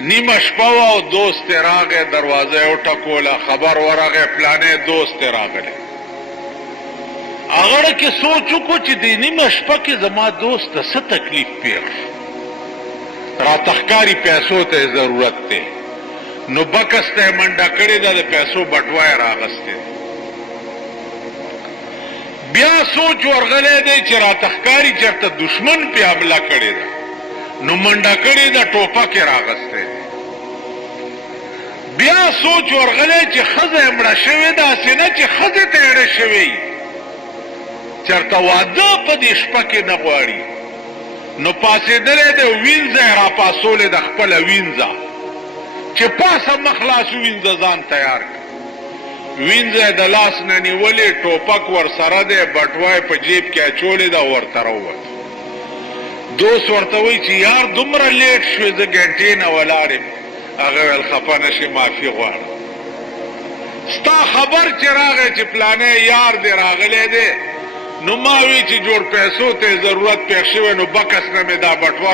نیمه شپه وه او دوست یې راغی دروازه یې وټکوله خبر ورغی فلانی دوست یې راغلی هغه کې سوچ وکړو چې د نیمه شپه کې زما دوست ته څه تکلیف پیښ راته ښکاري پیسو ته یې ضرورت دی نو بکس ته یې منډه کړې ده د پیسو بټوه یې راغستې بیا سوچ ورغلی دی چې راته ښکاري چېرته دشمن پې حمله کړې ده نو منډه کړې ده ټوپک یې راغستی بیا سوچ ورغلی چې ښځه یې مړه شوې ده هسې نه چې ښځې ته یې اړه شوی چېرته واده په دې شپه کې نه غواړي نو پاسېدلی دی وینځه یې راپاسولی د خپله وینځه چې پاسه مخ لاس وینځه ځان تیار کړه وینځه یې د لاس نه نیولې ټوپک ورسره دی بټوه یې په جیب کې اچولې ده ورته راووت دوست ورته وایي چې یار دومره لیټ شوې زه ګنټې نه ولاړ یم هغه ویل خفه نه شي معافي غواړم ستا خبر چې راغی چې پلانی یار دی راغلی دی نو ما وی چې جوړ پیسو ته ضرورت پېښ شوی نو بکس نه مې دا بټوه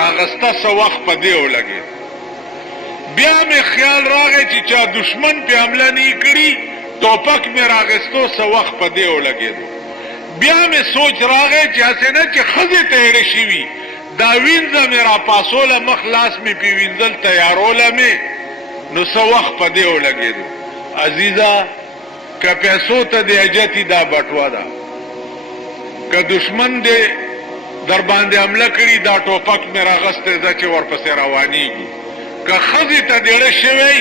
راغسته څه وخت په دې ولګېد بیا مې خیال راغی چې چا دشمن پې حمله نه کړي ټوپک مې راغستو څه وخت په دې ولګېدو بیا مې سوچ راغی چې هسې نه چې ښځې ته اړه شوي دا وینځه مې راپاسوله مخ لاس مې پې وینځل تیاروله مې نو څه وخت په دې ولګېدو عزیزه که پیسو ته د اجتي دا بټوه ده که دشمن دې در باندې حمله کړي دا ټوپک مې راغستی ده چې ورپسې روانېږي که ښځې ته دې اړه شوی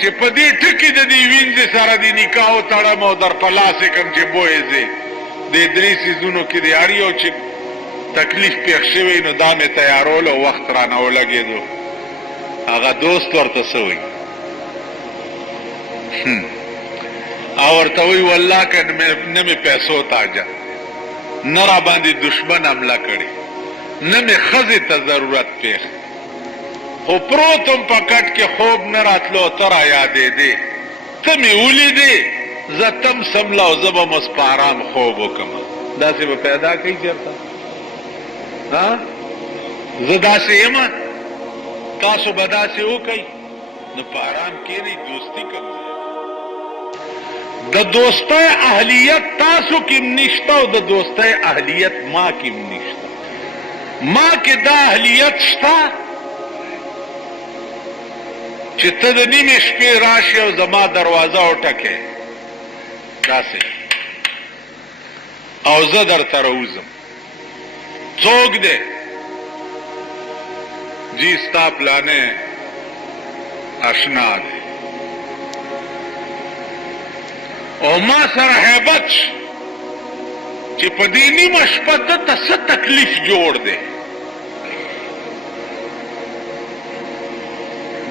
چې په دې ټکي د دې وینځې سره د نکاح وتړم او در په لاس یې کړم چې بویې ځې دې درې څیزونو کې د هر یو چې تکلیف پېښ شوی نو دا مې تیارولو وخت رانه ولګېدو هغه دوست ورته څه وایي او ورته وایي والله که نه مې پیسو تاجه نه را باندې دشمن حمله کړې نه مې ښځې ته ضرورت پېښ خو پروتم په کټ کې خوب نه راتلو ته را یادېدې ته مې ولیدې زه تم سمله او زه به مس په ارام خوب وکړم داسې به پیدا کوي چېرته زه داسې یم تاسو به داسې وکئ نو په ارام کښېنئ دوستي کوم د دوستۍ اهلیت تاسو کې نشته او د دوستۍ اهلیت ما کې نشته ما کې دا اهلیت شته چې ته د نیمې شپې راشې او زما دروازه وټکې داسې او زه درته راوځم څوک دی جی ستا پلانی اشنا دی او ما سره هیبت چې په دې نیمه شپه دته څه تکلیف جوړ دی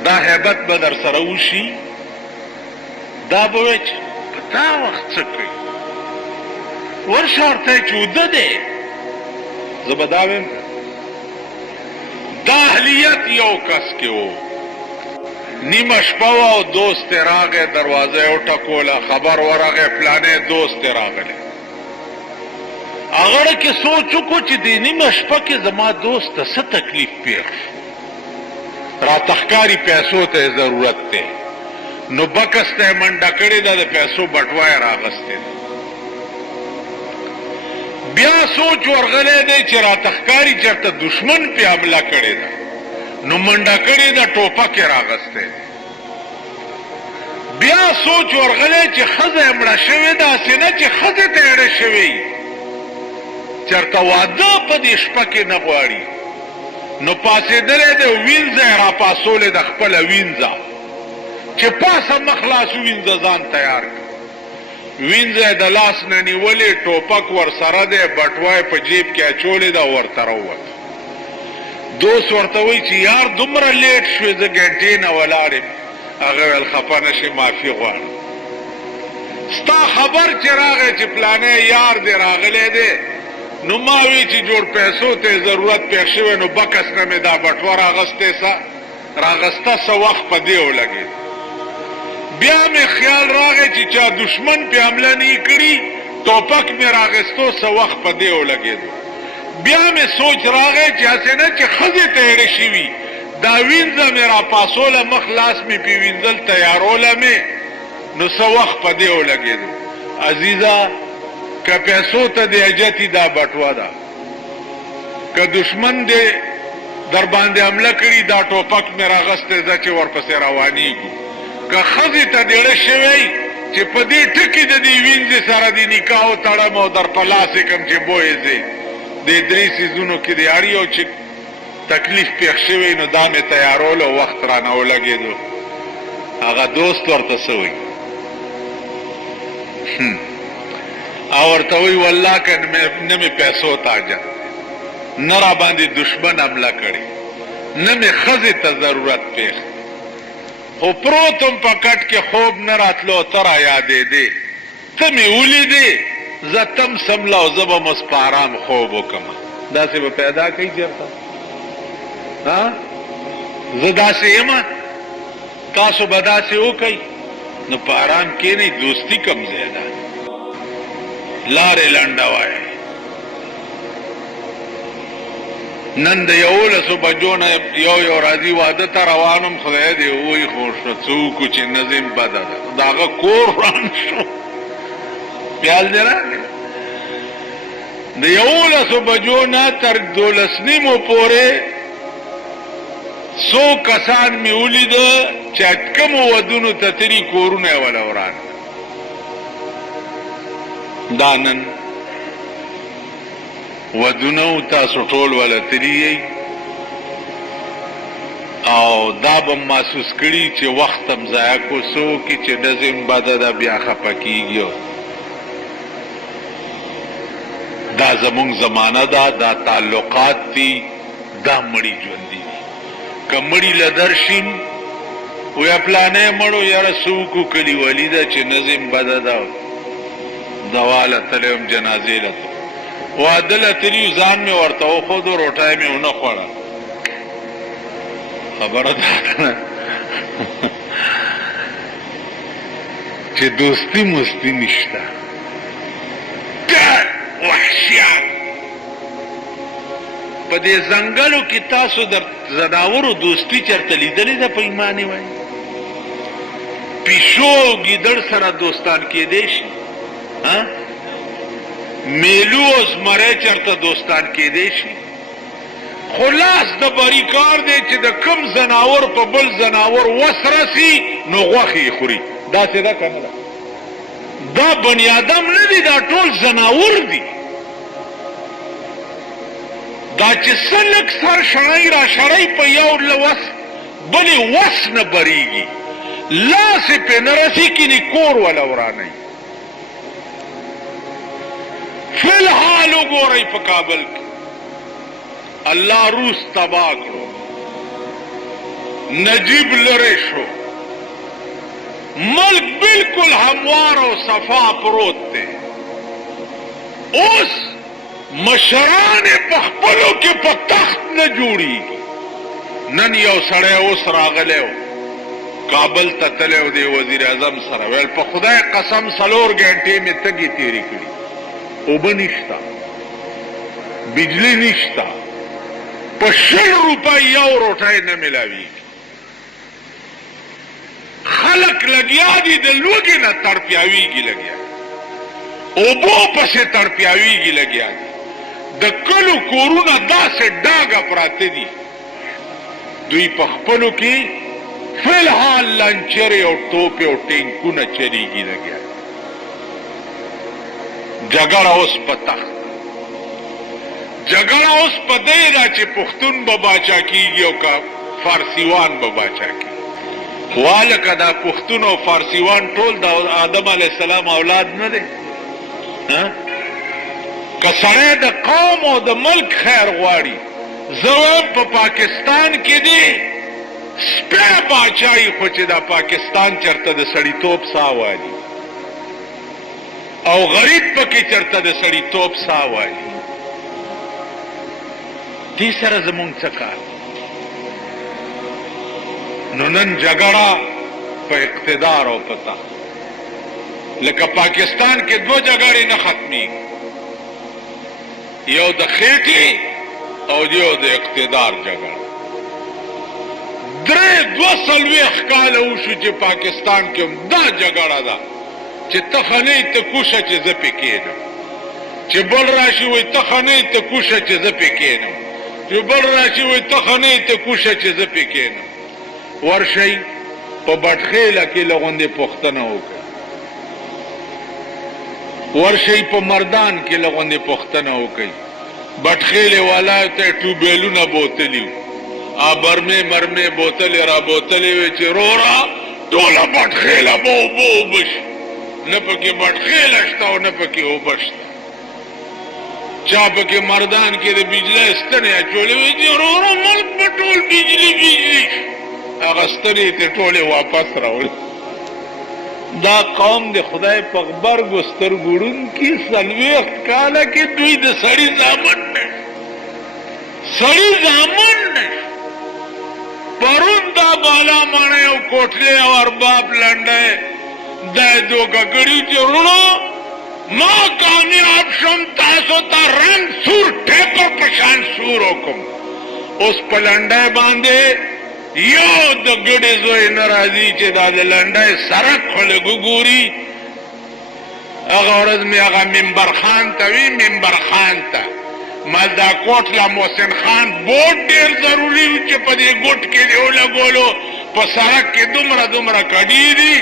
دا هیبت به در سره وشي دا به وایي چې په دا وخت څه کوي ورشه ورته چې وده دی زه به دا ویم دا اهلیت یو کس کې و نیمه شپه وه او دوست یې راغی دروازه یې وټکوله خبر ورغی فلانی دوست یې راغلی هغه کې سوچ وکړو چې د نیمه شپه کې زما دوست ته څه تکلیف پېښ راته ښکاري پیسو ته یې ضرورت دی نو بکس ته یې منډه کړې ده د پیسو بټوه یې راغستې ده بیا سوچ ورغلی دی چې راته ښکاري چېرته دشمن پې حمله کړې ده نو منډه کړې ده ټوپک یې راغستی بیا سوچ ورغلی چې ښځه یې مړه شوې ده هسې نه چې ښځې ته یې اړه شوی چېرته واده په دې شپه کې نه غواړي نو پاسېدلی دی وینځه یې راپاسولی د خپله وینځه چې پاسه مخ لاس وینځه ځان تیار کړه وینځه یې د لاس نه نیولې ټوپک ورسره دی بټوه یې په جیب کې اچولې ده ورته راووت دوست ورته وایي چې یار دومره لیټ شوې زه ګنټې نه ولاړ یم هغه ویل خفه نه شي معافي غواړم ستا خبر چې راغی چې پلانی یار دی راغلی دی نو ما وی چې جوړ پیسو ته ضرورت پېښ شوی نو بکس نه مې دا بټوه راغسته څه وخت په دې ولګېد بیا مې خیال راغی چې چا دشمن پې حمله نه کړي ټوپک مې راغستو څه وخت په دې ولګېدو بیا مې سوچ راغی چې هسې نه چې ښځې ته اړه شوي دا وینځه مې را پاسوله مخ لاس مې پې وینځل تیاروله مې نو څه وخت په دې ولګېدو عزیزه که پیسو ته د اجتي دا بټوه ده که دشمن دې در باندې حمله کړي دا ټوپک مې راغستی زه چې ورپسې روانېږو که ښځې ته دیړه شوی چې په دې ټکي د دې وینځې سره د نکاح تړم او در په لاس یې کړم چې بویې ځې دې درې څیزونو کې د اړ یو چې تکلیف پېښ شوی نو دا مې تیارولو وخت رانه ولګېدو هغه دوست ورته څه وایي او ورته وایي والله که نه مې پیسو تاجه نه را باندې دشمن حمله کړي نه مې ښځې ته ضرورت پېښ خو پروتم په کټ کې خوب نه راتلو ته را یادېدې ته مې ولیدې زه تم سمله او زه به مس په ارام خوب وکړم داسې به پیدا کوي چېرته زه داسې یم تاسو به داسې وکئ نو په ارام کښېنئ دوستي کم ځای ده لارې لنډه وایئ نن د 11 بجو نه یو راځي واده ته روانم خدای دې ووایي خو څه وکړو چې نظم بده ده د هغه کور وران شو خیال دې راغی د 11 بجو نه تر 12 نیمو پورې څو کسان مې ولیده چې کومو ودونو ته تلي کورونه یې وله وران دا نن ودونه تاسو ټول وله تلي او دا به محسوس کړي چې وخت هم ضایع کو څه وکړي چې نظم بده ده بیا خفه کېږي دا زمونږ زمانه ده دا تعلقات دي دا مړي ژوندي دي که مړي له درشي ویا پلانې مړو یاره څه وکړو کلیوالي ده چې نظم بده ده دوا له تلی یم جنازې له واده له تلي ځان مې ورته وښودو روټۍ مې ونه خوړه خبره ده چې دوستي مستی نشته وحشیان په دې ځنګلو کې تاسو د زناورو دوستي چېرته لیدلې ده په ایمانې وایي پیشو او ګیدړ سره دوستان کېدی شي میلو او زمری چېرته دوستان کېدی شي خلاص د بری کار دی چې د کم زناور په بل زناور وس رسي نو غوښې یې خوري داسې ده که نه ده دا بني آدم نه دی دا ټول زناور دی دا چې څه لږ سر شړی را شړی په یو لوس بلې وس نه بریږي لاس یې پې نه رسي کینې کور وله ورانوي فی الحال وګورئ په کابل کې الله روس تباه کړو نجیب لرې شو ملک بالکل هموار او صفا پروت دی اوس مشران په خپلو کې په تخت نه جوړیږي نن یو سړی اوس راغلی و کابل ته تلی و دی وزیر اعظم سره ویل په خدای قسم 4 ګنټې مې تږې تېرې کړي اوبه نشته بجلی نشته په 100 روپۍ یو روټۍ نه ملاویږي خلق لګیا دي د لوږې نه تړپیاویږي لګیا اوبو پسې تړپیاویږي لګیا دي د کلو کورونه داسې ډاګه پراته دي دوی په خپلو کې فی الحال لنچرې او ټوپې او ټینکونه چلیږي لګیا جګړه اوس په تخت جګړه اوس په دی ده چې پښتون به باچا کېږي او که فارسیوان به باچا کېږي والکه دا پښتون او فارسیوان ټول د آدم علیه السلام اولاد نه دی که سړی د قوم او د ملک خیر غواړي زه وایم په پاکستان کې دی سپی باچایي خو چې دا پاکستان چېرته د سړیتوب ساه والي او غریب پکې چېرته د سړیتوب ساه والي دې سره زمونږ څه کار نو نن جګړه په اقتدار او په تخت لکه پاکستان کې 2 جګړې نه ختمېږي you the خېټې O you the اقتدار جګړه 2 کاله وشو چې پاکستان کې هم دا جګړه ده چې ته خنۍ ته کوشه چې زه پې کېنم، چې بل راشي وایي ته خنۍ ته کوشه چې زه پې کېنم، چې بل راشي وایي ته خنۍ ته کوشه چې زه پې کېنم. ورشئ په بټخېله کې له غوندې پوښتنه وکړئ، ورشئ په مردان کې له غوندې پوښتنه وکړئ. بټخېلې والایو ته ټوبیلونه بوتلي وو، برمې مرمې بوتلې را بوتلې وې چې رورا ټوله بټخېله به اوبه اوبه شي، نه پکې بټخېله شته او نه پکې اوبه شته. چا پکې مردان کې د بجلۍ ستنې اچولې وې چې رورا ملک به ټول بجلي شي، هغه ستنې ته ټولې واپس راوړې. دا قوم د خدای په غبرګو سترګو ړوند کې 40 کاله کې دوی د سړي زامن نه سړي زامن نه. پرون دا بالا ماڼۍ او کوټلې او ارباب لنډی دا دوکه کړي چې وروڼو ما کامیاب شم تاسو ته رنګ سور ټیکو په شان سور وکم. اوس په لنډی باندې یو د ګډې زوی نه راځي چې دا د لنډی سرک خو لږ وګوري. هغه ورځ مې هغه منبر خان ته وي، منبر خان ته ما دا کوټله محسن خان بوټ ډېر ضروري و چې په دې ګوټ کې دې ولګولو، په سړک کې دومره دومره کډې دي،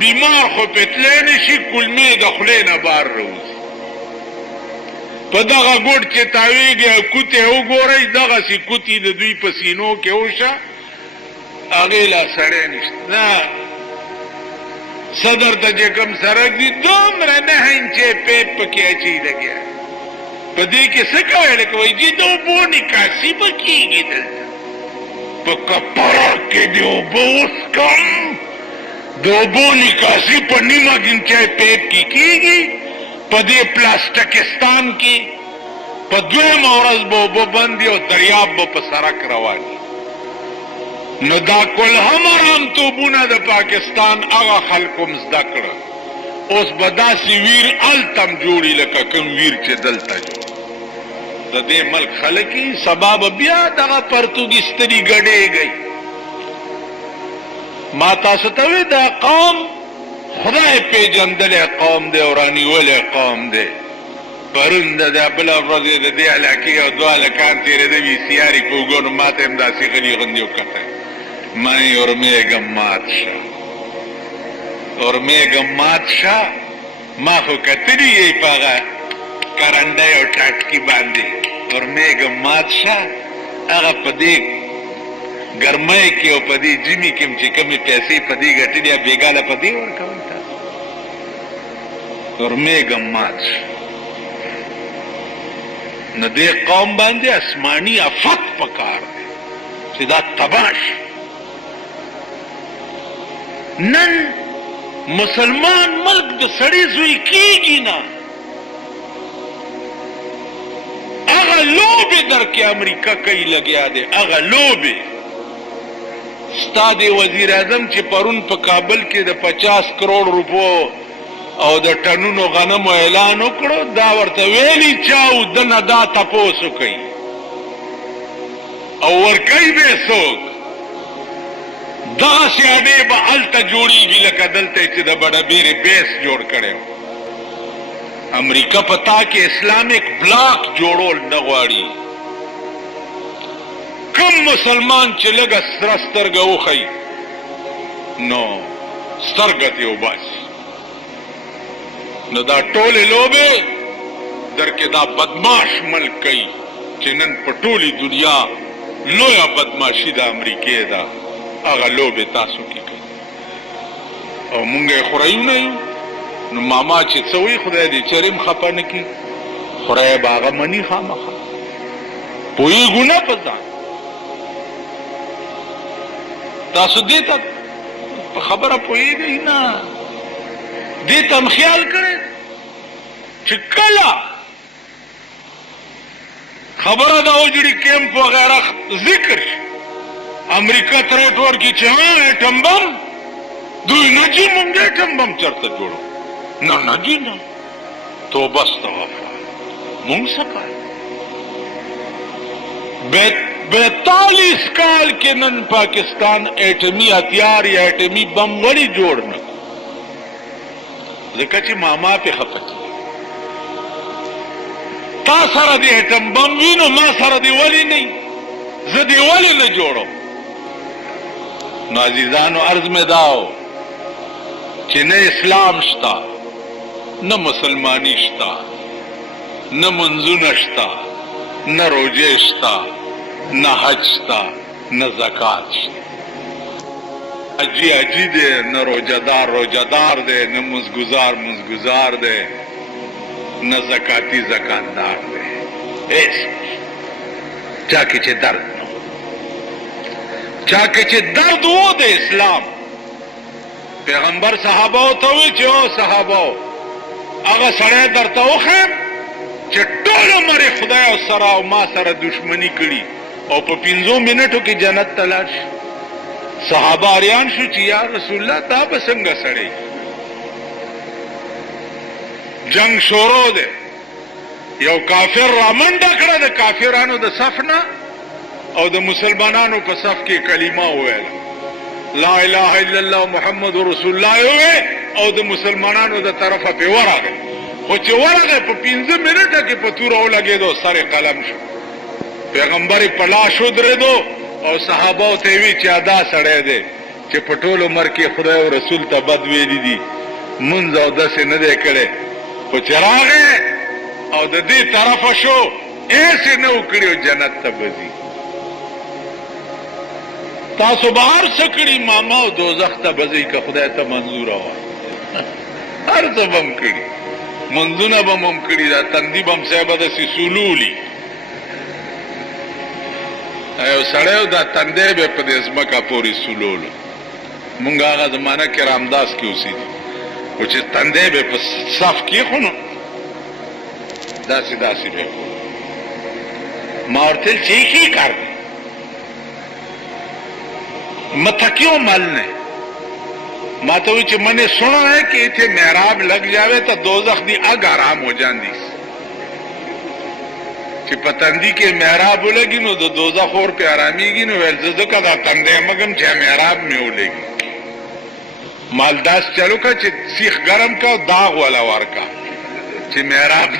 بیمار خو پتلی نه شي، کلمې د خولې نه بار راوځي. په دغه ګوټ چې تاویږي او کوتې وګورئ، دغسې کوتې د دوی په سینو کې وشه، هغې لا سړی نشته. نه صدر ته چې کوم سړک دي دومره 9 انچې پیپ پکې اچي لګیا، په دې کې څه کوئ؟ لکه وایي جي د اوبو نکاسي به کېږي دلته، په کپړه کې د اوبه وڅکم، د اوبو نکاسي په 9 انچې پیپ کې کېږي، په دې پلاستکستان کې په 2 ورځ به اوبه بندي او دریاب به په سړک روان وي. نو دا کل هم ارام توبونه د پاکستان هغه خلکو م زده کړه. اوس به داسې ویر هلته م جوړي لکه کوم ویر چې دلته جوړ. د دې ملک خلک سبا به بیا دغه پرتګیستري ګډېږئ. ما تاسو ته وی دا قوم خدای پیژندلی قوم دی او رانیولی قوم دی. پرون د بله ورځې د دې علاقې یو 2 هلکان تېرېده وي سیارې په اوږو نو ما ته هم داسې غلي غوندې وکتل. ما یې ورمېږم مات شه، ورمېږم مات شه. ما خو کتلي یې په هغه کرنډۍ او ټاټکي باندې، ورمېږم مات شه. هغه په دې ګرمۍ کې او په دې ژمي کې چې کومې پیسې په دې ګټلې بېګاله په دې ورکوئ تاسو. ورمېږم مات شه. نو دې قوم باندې آسماني افت پکار دی چې دا تباه شي. نن مسلمان ملک د سړي زوی کېږي نه. هغه لوبې در کې امریکا کوي لګیا دی، هغه لوبې. ستا د وزیر اعظم چې پرون په کابل کې د 50 کروڑ روپو او د ټنونو غنمو اعلان وکړو، دا ورته ویلي چاو دنه دا تپوس وکړي او ورکوي به څوک. دغسې اډې به هلته جوړېږي لکه دلته چې د بډهبېرې بیس جوړ کړی و. امریکا په تا کې اسلامیک بلاک جوړول نه غواړي. کم مسلمان چې لږه سره سترګه وښیي نو سترګه ترې وباسي. نو دا ټولې لوبې در کې دا بدماش ملک کوي چې نن په ټولې دنیا لویه بدماشي د امریکې ده. هغه لوبې تاسو کې کوي او مونږ یې خورایو نه یو. نو ماما چې څه وایي خدای دې چرې م خفه نه کړي، خدای به هغه مني خامخا. پوهېږو نه په ځان. تاسو دې ته په خبره پوهېږئ نه، دې ته م خیال کړی چې کله خبره د اوجړي کیمپ وغیره ذکر شي، امریکا ترټ ورکړي چې ایټم بم دوی نه جي مونږ ایټم بم چېرته جوړو. نه نه جي نه، توبه استغفار. مونږ څه کوو؟ 42 کال کې نن پاکستان ایټمی ہتھیار یا ایټمی بم وړي جوړ نه ځکه چې ماما په خفه کی تا سره د ایټم بم وینو ما سره دی ولی نه زه دی ولی نه جوړو نو عزیزانو عرض میں داو چې نه اسلام شتا نه مسلمانی شتا نه منځونه شتا نه روزه شتا نه حج شتا نه زکات شتا حجی دے نہ روزہ دار دے نہ منزگزار دے نہ زکاتی زکاتدار دے چا کے چے درد نو چا کے چے درد وہ دے اسلام پیغمبر صحابہ تو چو صحابہ اگر سڑے درتا وخیم چے ټول عمر خدای او سره او ما سره دشمنی کړي او په 15 منټو کې جنت تلاش صحابہ اریان شو چې یا رسول الله دا بسنګ سړی جنگ شروع ده یو کافر را منډه کړه د کافرانو د صف نه او د مسلمانانو په صف کې کلمه وویل لا اله الا الله محمد رسول الله او د مسلمانانو د طرفه په ورغه خو چې ورغه په 15 منټه کې په تور او لګېدو سره قلم شو پیغمبر په لاش ودرېدو او صحابه ته وی چې ادا سړی دی چې په ټول عمر کې خدای او رسول ته بد ویلي دي منځ او داسې نه دی کړی خو چې راغی او د دې طرفه شو ایسې نه وکړي او جنت ته بځي تاسو به هر څه کړي ماما او دوزخ ته بځئ که خدای ته منظوره وه هر څه به م کړي منځونه به م کړي دا تندي به م صاحبه داسې سولولي ایو سړیو دا تندی به په دې ځمکه پورې سولولو مونږ هغه زمانه کې رامداس کې اوسېدي خو چې تندی به په صف کېښو نو داسې به ما ورته ویل چې ایک ہی کار دی متھکیوں ملنے ما تو وی چې میں نے سنا ہے کہ اتنے محراب لگ جاوے تو دوزخ دی اگ آرام ہو جاندی چې پتندی کې محراب ولګي نو د دوزخ اور په آرامیږي نو ول زکه دا تندې مګم چې محراب مې ولګي مالداس چلو کا چې سیخ گرم کا داغ والا ورکا چې محراب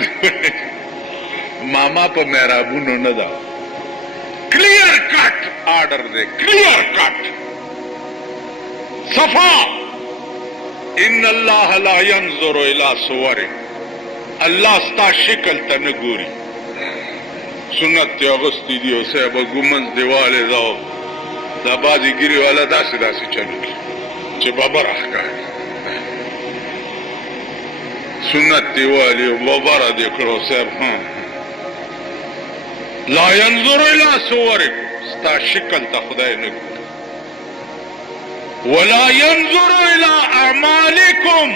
ماما په محرابونو نه دا کلیئر کٹ آرڈر دے کلیئر کٹ صفا ان اللہ لا ينظر الى صور اللہ ستا شکل ته نه ګوري سنت تی اغسطی دیو صاحبہ گمنز دیوالے داو دا بازی گیری والا داسی چلو کی چه بابر احکاری سنت دیوالی بابر دیکھڑو صاحب ہاں لا ينظر الى صورکم ستا شکل تا خدای نگو ولا ينظر الى اعمالکم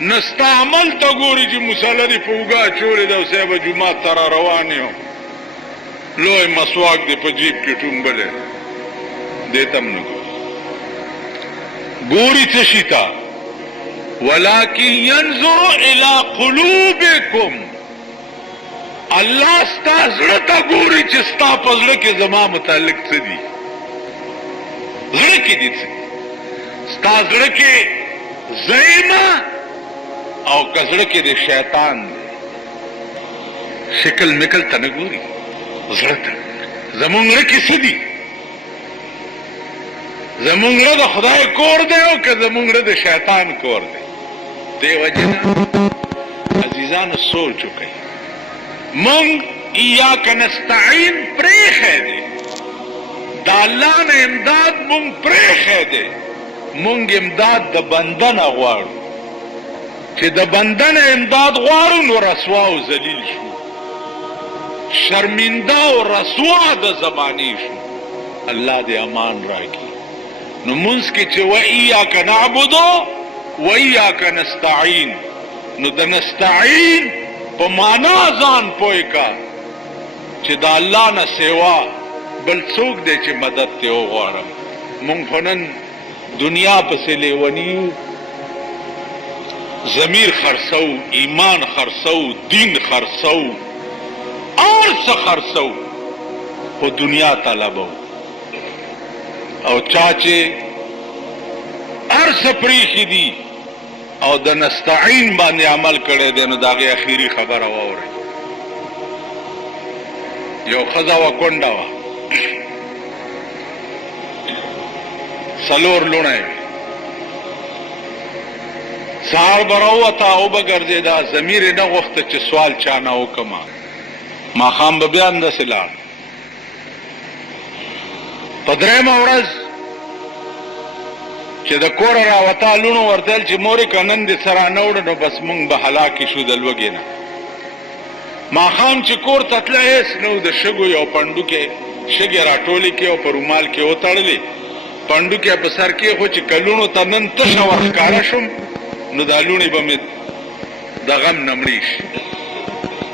نستا عمل تا گوری جی مسالدی پوگا چوری دا صاحب جماعت ترا روانی ہو لوی مسواک دی پا جیب کی ٹنبلے دیتم نگو گوری تشیتا ولیکن ینظر الى قلوبکم اللہ ستا زڑتا گوری چی ستا پا زڑکی زمان متعلق سدی زڑکی دی ستا زڑکی زیمہ او کزړه د شیطان شکل مکل تنګوري زړه زمونږ کې سدي زمونږ د خدای کور دی او که زمونږ د شیطان کور دی دی وجنه عزیزانو سوچ وکړئ مونږ ایاک نستعین پرېښی دی د الله نه امداد مونږ پرېښی دی مونږ امداد د بنده نه غواړو چې د بندن امداد غواړو نو رسوا او ذلیل شو شرمنده او رسوا د زمانې شو الله دې امان راکړي نو مونږ کې چې و ایاک نعبد و ایاک نستعین نو د نستعین په معنا ځان پوه کا چې د الله نه سوا بل څوک دی چې مدد ته وغواړم مونږ خو نن دنیا پسې لیونیو ضمیر خرسو ایمان خرسو دین خرسو اور څه خرسو خو دنیا طلبو او چا چې هر څه پریښي دي او د نستعین باندې عمل کړی دی نو د هغې اخري خبره واورئ. یو ښځه وه کونډه وه، 4 لوڼه یې وې. سهار به راووته او به ګرځېده، ضمیر یې نه غوښته چې سوال چا نه وکړمه. ماښام به بیا همداسې لاړ. په 3مه ورځ چې د کوره راوته لوڼو ورته ویل چې مورې که نن دې څه رانه وړه نو بس موږ به هلاکې شو د لوږې نه. ماښام چې کور ته تله هېڅ نه و، د شګو یو پنډوکې شګې راټولې کړې او په رومال کې وتړلې، پنډوکې په سر کېښود چې که لوڼو ته نن تشه ورښکاره شم نو دا لوڼې به مې د غم نه مړې شي.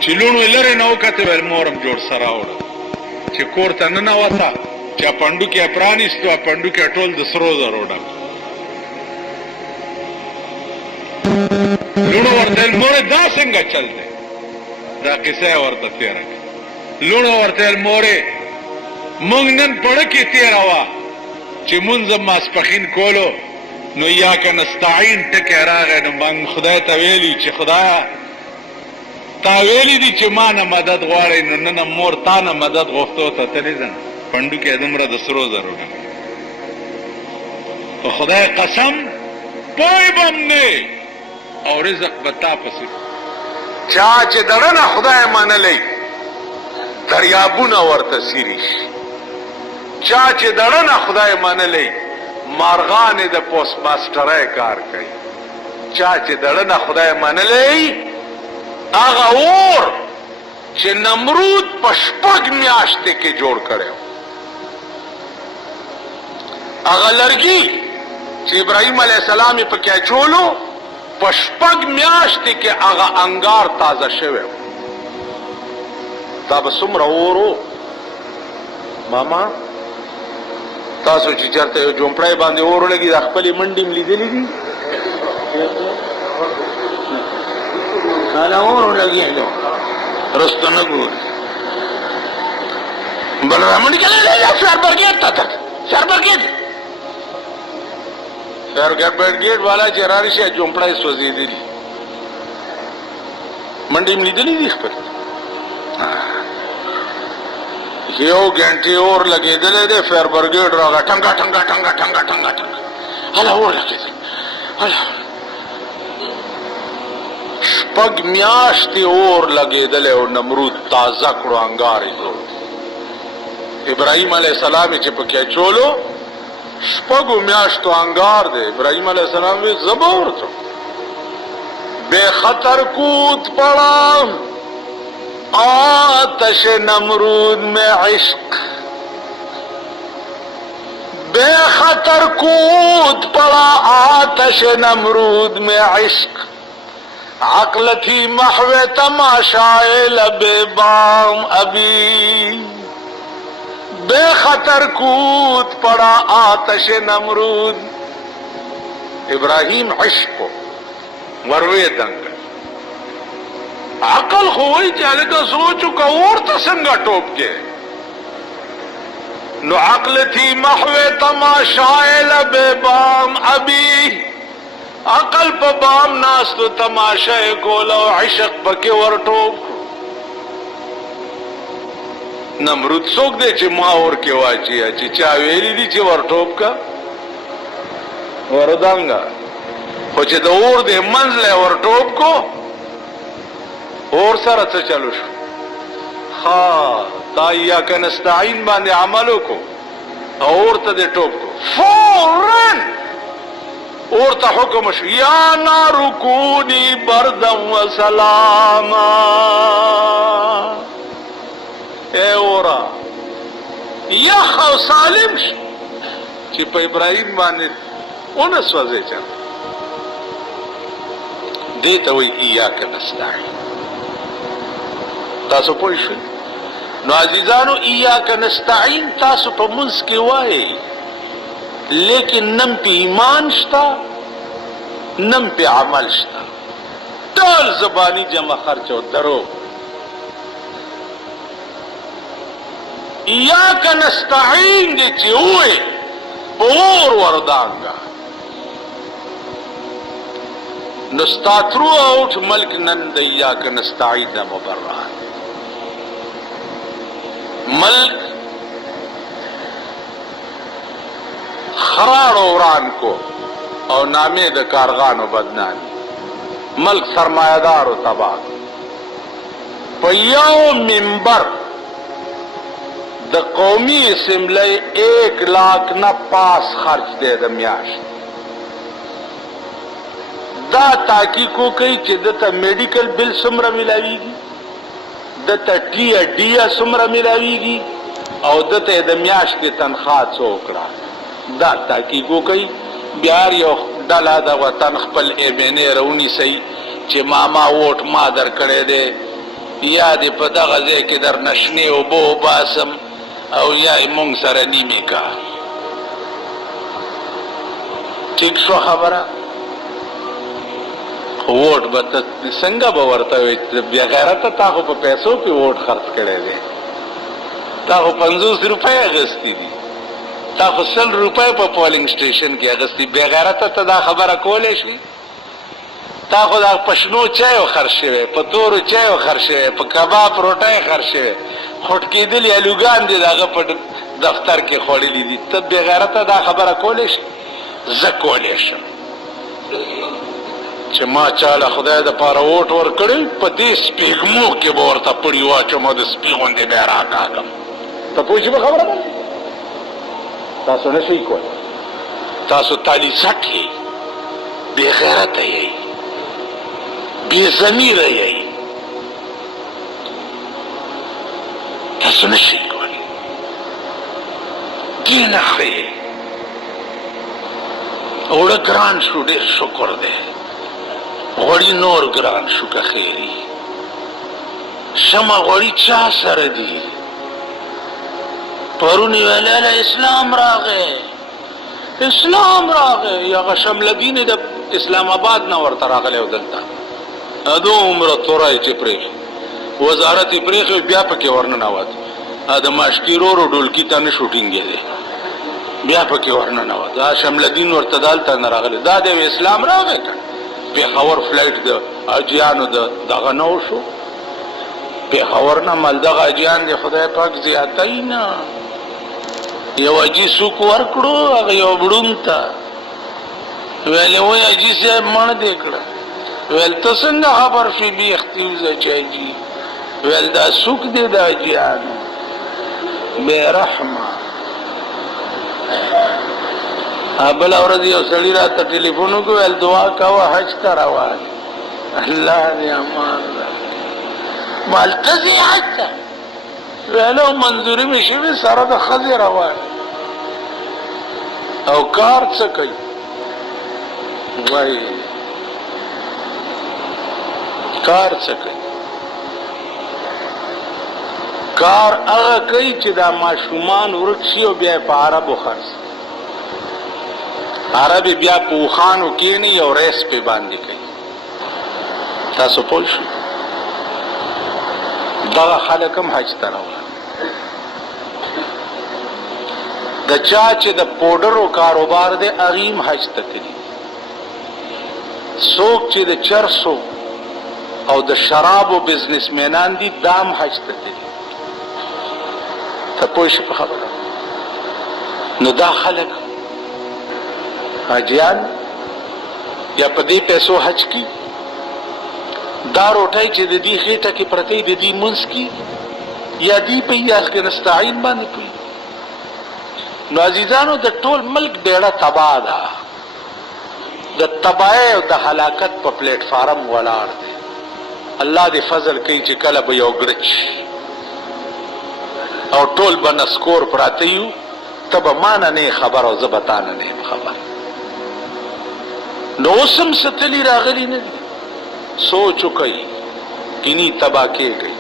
چې لوڼو یې لرې نه وکتې ویل مورم جوړ سه راوړه. چې کور ته ننوته چې پنډوکې یې پرانیستو، پنډوکې ټول د سرو زرو ډک. لوڼو ورته ویل مورې دا څنګه چل دی؟ دا قصه یې ورته تېره کړه. لوڼو ورته ویل مورې موږ نن پړه کې تېره وه چې مونځ ماسپښین کولو نو ایاک نستعین ټکی راغی، نو موږ خدای ته ویلي چې خدایه تا ویلي دي چې ما نه مدد غواړئ، نو نن مور تا نه مدد غوښتو ته تلې ځم پنډوکې دومره د سرو زرو ډک. په خدای قسم پوی به هم نه او رزق به تا پسې. چا چې دړه نه خدای منلی دریابونه ورته څیري شي. چا چې دړه نه خدای منلی مارغانې د پوسټ ماسټرۍ کار کوي. چا چې دړه نه خدای منلی هغه اور چې نمرود په 6 میاشتې کې جوړ کړی، هغه لرګي چې ابراهیم علیه السلام یې پکې اچولو په 6 میاشتې کې هغه انګار تازه شوی. دا به څومره اور و ماما؟ تاسو چې چېرته یو جومپړی باندې اور ولګي د خپلې منډې م لیدلي دي؟ دا اور ولګېدو رسته نه ګوري. بل رامنډ کې فایر برګېډ ته تګ، فایر برګېډ برګېډ والا چې رارشي جومپړی سوځېدلي منډې م لیدلي دي خپل. یو ګنټې اور لګېدلی دی، فایر برګېډ راغی ټنګه ټنګه ټنګه ټنګه ټنګه ټنګه هله اور لګېدل. 6 میاشتې اور لګېدلی او نمرود تازه کړو، انګار یې جوړ. ابراهیم علیه السلام چې پکې اچولو 6 میاشتو انګار دی. ابراهیم علیه السلام وی زه به ورته بے خطر کود پڑا آتش نمرود میں عشق، بے خطر کود پڑا آتش نمرود میں عشق، عقل تھی محو تماشائے لب بام ابھی، بے خطر کود پڑا آتش نمرود. ابراہیم عشق کو وروے دنگ عقل خوئی چالے کا سوچو کا اور تا سنگا ٹوپ کے نو عقل تھی محو تماشائے لب بام ابھی، عقل پا بام ناس تو تماشائے گولو عشق پکے ور ٹوپ. نمرود سوک دے چی ما اور کے واچی چی چاویلی دی چی ور ٹوپ کا وردانگا خو چی دا اور دے منزلے ور ٹوپ کو اور سره څه چلو شو. تا ایاک نستعین باندې عملو کو اور ته دې ټوپ کو فوراً اور ته حکم شو یا نار کونی بردا و سلاما. اے اورا یخ او سالم شو چې په ابراهیم باندې اونه سوځي چا دې ته وی ایاک نستعین. تاسو پوه شئ؟ نو عزیزانو ایاک نستعین تاسو په منځ کې وایي، لیکن نم په ایمان شتا نم په عمل شتا، ټول زبانی جمع خرچ او درو. ایاک نستعین دی چی ہوئے اور وردانگا نستاترو اوٹ ملک نند ایاک نستعین مبران ملک خرار اوران کو اور نامے د کارغان و بدنانی ملک سرمایہ دار و تباہ پیو ممبر د قومی اسمبلی 1,00,000 نہ پاس خرچ دے دمیاش دا تحقیقو کئی چی دتا میڈیکل بل سمرہ ملاوی گی دتا ٹی سمرہ ملاوی گی او دتا دمیاش کی تنخواہ چوکڑا دا تحقیقو کئی بیار یو ڈالا دا وطن خپل ایمینی رونی سی چی ماما ووٹ ما در کڑے دے یا دی پدا غزے کی در نشنی و بو باسم او یا مونگ سر نیمی کا ٹھیک شو خبرہ ووٹ بتا سنگا باورتا ہوئی بیا غیرتا تاخو پا پیسوں پی ووٹ خرچ کرے دے تاخو 50 روپے اگستی دی تاخو 100 روپے پا پولنگ سٹیشن کی اگستی بیا غیرتا تا دا خبر کولے شی تاخو دا پشنو چایو خرشے وے پا تورو چایو خرشے وے پا کباب روٹای خرشے وے خودکی دلی علوگان دی دا پا دفتر کی خوڑی لی دی تب بیا غیرتا دا خبر کولے شی زکولے شم چې ما چاله خدای د پاره ووټ ورکړی په دې سپېږمو کې به ورته پړي واچوم او د سپي غوندې بیا راکاږم ته پوه شي په خبره باندې تاسو نه شئ کولی تاسو تالي سټ یئ بې غیرته یئ بې ضمیره یئ تاسو نه شئ کولی دې نه ښه یئ اوړه ګران شو ډېر شکر دی غوڑی نور گران شو که خیری شما غوڑی چا سر دی پرونی ویلیل اسلام راغے یا غشم لگین دا اسلام آباد نورتا راغلے و دلتا ادو عمر تورائی چی پریخ وزارتی پریخ بیا پکی ورنن آواد آدم اشکی رو ڈولکی تا نشوٹینگے دے بیا پکی ورنن آواد آشم لگین ورتا دالتا نراغلے دا دے اسلام راغے کن پیخور فلائٹ دا اجیانو دا دغا نو شو پیخور نا مال دغا اجیان دی خدای پاک زیادتا ہی نا یو اجی سوک ورکڑو اگا یو بڑون تا ویلی وی اجی سے من دیکڑا ویل تسنگا خبر فی بی اختیوزا چای جی ویل دا سوک دی دا اجیانو بے رحمہ بل اورد یو سړی راته ټلیفون وکړ ویل دعا کوه حج ته روان الله دې امان راکړي مال ته ځې حج ته ویل منظوري مې شوې سره د ښځې روان او کار څه کوي وایي کار څه کوي کار هغه کوي چې دا ماشومان ورک شي او بیا یې په عربو خرڅ عربی بیا پوخانو کینی او ریس پی باندی کئی تاسو پول شو دغا خلقم حج تروان دا چاچه دا پودر و کاروبار دے اغیم حج تکلی سوک چه دا چرسو او دا شراب و بزنس مینان دی دام حج تکلی تا پوش پا خبر نو دا خلق حاجیان یا په دې پیسو حج کی دا روټای چې د دې خېټه کې پرتی د دې منس کی یا دې په یاس کې نستعین باندې پوي نو عزیزانو د ټول ملک ډېره تباہ ده د تباہی او د هلاکت په پلیټ فارم ولاړ دی الله دې فضل کوي چې کله به یو ګرچ او ټول به نسکور پراته یو ته به مانه نه خبر او زه به تانه نه خبر نو اوسم ستلی راغلی نه دی سوچو کئی کنی تباہ کے گئی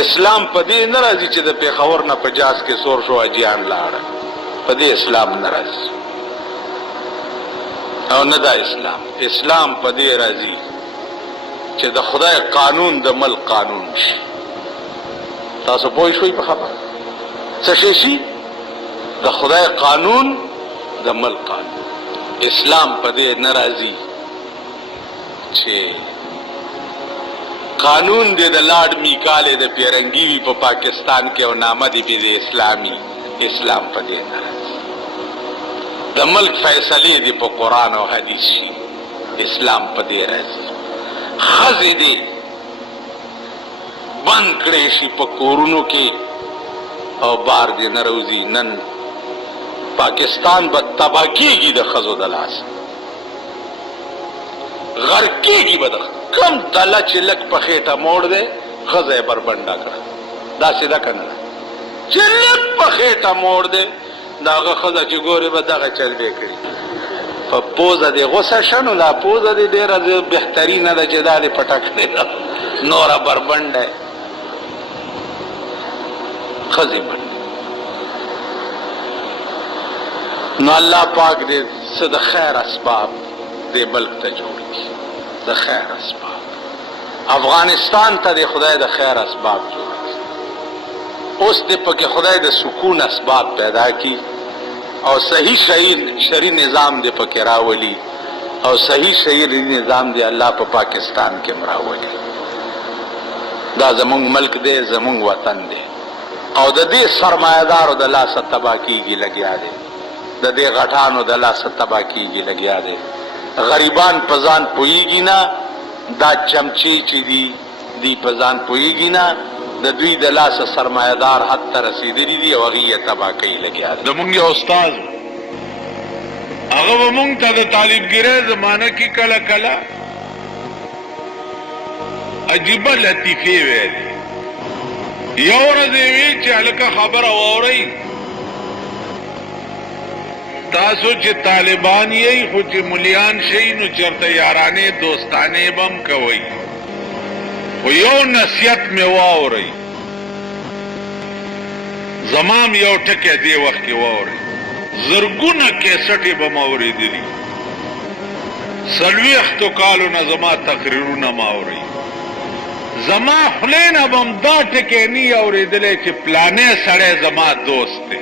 اسلام پدې ناراضي چې د پیښور نه 50 کې سور شو اجیان لاړ پدې اسلام ناراضي او نه دا اسلام پدې راضي چې د خدای قانون د ملک قانون شي تاسو پوه شئ په خبره څه شی شي د خدای قانون د ملک قانون اسلام په دې ناراضي چې قانون دې د لاډ میکالې د پیرنګي وي په پاکستان کې او نامه دې په اسلامي اسلام په دې ناراضي د ملک فیصلې دې په قرآن او حدیث شي اسلام په دې راضي ښځې دې بند کړې شي په کورونو کې او بار دې نه روزي نن پاکستان به تباه کېږي د ښځو د لاسه غرق کېږي به د کم دله چې لږ په خېټه موړ دی ښځه یې بربنډه کړه داسې ده که نه ده چې لږ په خېټه موړ دی د هغه ښځه چې ګورې به دغه چل به کړي په پوزه دې غوسه شه نو دا پوزه دې ډېره بهترینه ده چې دا دې پټه کړې ده نوره بربنډه یې ښځې بندې نو الله پاک دې څه د خیر اسباب دې ملک ته جوړ کړي د خیر اسباب افغانستان ته دې خدای د خیر اسباب جوړ کړي اوس دې پکې خدای د سکون اسباب پیدا کړي او صحیح شرعي نظام دې پکې راولي او صحیح شرعي نظام دې الله په پاکستان کې راولي دا زمونږ ملک دې زمونږ وطن دې او د دې سرمایه‌دارو د لاسه تباه کېږي لګیا دی د دې غټانو د لاسه تباه کېږي لګیا دی غریبان په ځان پوهېږي نه دا چمچې چې دی په ځان پوهېږي نه د دوی د لاسه سرمایه‌دار حد ته رسېدلي دي او هغې یې تباه کوي لګیا دی زمونږ یو استاد هغه به مونږ ته د طالبګیرۍ زمانه کې کله کله عجیبه لطیفې ویلې یو ورځ یې وی چې هلکه خبره واورئ تاسو چې طالبان یې خو چې ملیان شئ نو چېرته یارانې دوستانې به هم کوئ خو یو نصیحت مې واورئ زما هم یو ټکی دې وخت کې واورئ زرګونه کیسټې به مې اورېدلي 40 کالو نه زما تقریرونه مې اورئ زما خولې نه به هم دا ټکی نه یې اورېدلی چې پلانې سړی زما دوست دی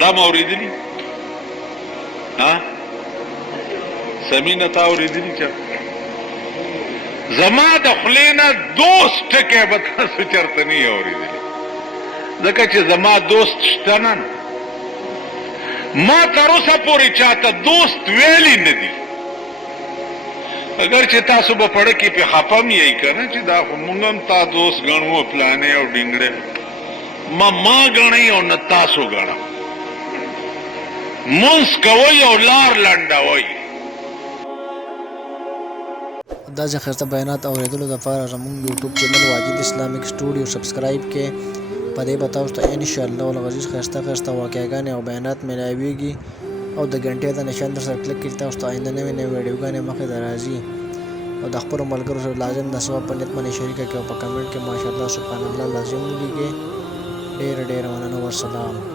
دا مې اورېدلي سمینه تا اورېدلي چې زما د خولې نه دوست ټکی به تاسو چېرته نه یې اورېدلي ځکه چې زما دوست شته نه ما تر اوسه پورې چاته دوست ویلی نه دي اگر چې تاسو به پړه کې پې خفه م یئ که نه چې دا خو مونږ هم تا دوست ګڼو پلانې او ډینګړې ما ګڼئ او نه تاسو ګڼم مونځ کوئ او لار لنډوئ دا چې ښایسته بیانات اورېدلو دپاره زموږ YouTube channel Wajid Islamic Studio subscribe کې په دې به تاسو ته انشاءالله العزیز ښایسته واقعګانې او بیانات میلاویږي او د ګنټې د نشان در سره کلک کړي تاسو ته آینده نوې ویډیوګانې مخې ته راځي او د خپلو ملګرو سره لازم د ثواب په نیت باندې شریکه کړئ او په کمنټ کې ماشاءالله سبحان الله لازم ولیکئ ډېره مننه والسلام